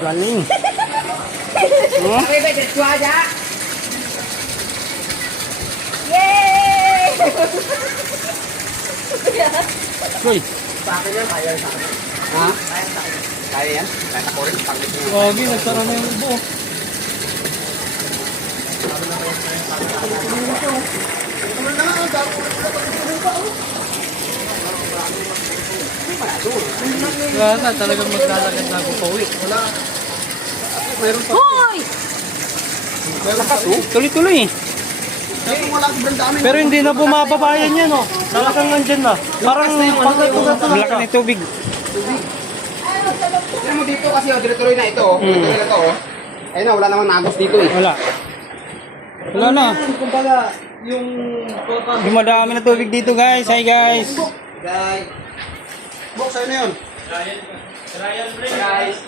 Galing. Yay! Uy, Sa akin yan, kaya sa akin. Ha? Kaya yan? Kaya ako rin, pangit mo. wagi, nagsara na yung ubo. Wala na, talagang maglalagad na ako pauwi. Meron pa. Hoy! Meron pa. Tuloy-tuloy eh. Kaya wala sobrang dami. Pero hindi na bumababayan yan oh. Talagang nandyan na. Parang pagkatugat na laki ng tubig. Tignan mo dito kasi oh, diretso na ito. Diretso na ito oh. Ayun na, wala namang nagos dito eh. Wala. Wala na. Kumbaga, yung... Dumadami na tubig dito guys. Hi guys. Guys. Box, sa'yo na yun. Trial break. Guys.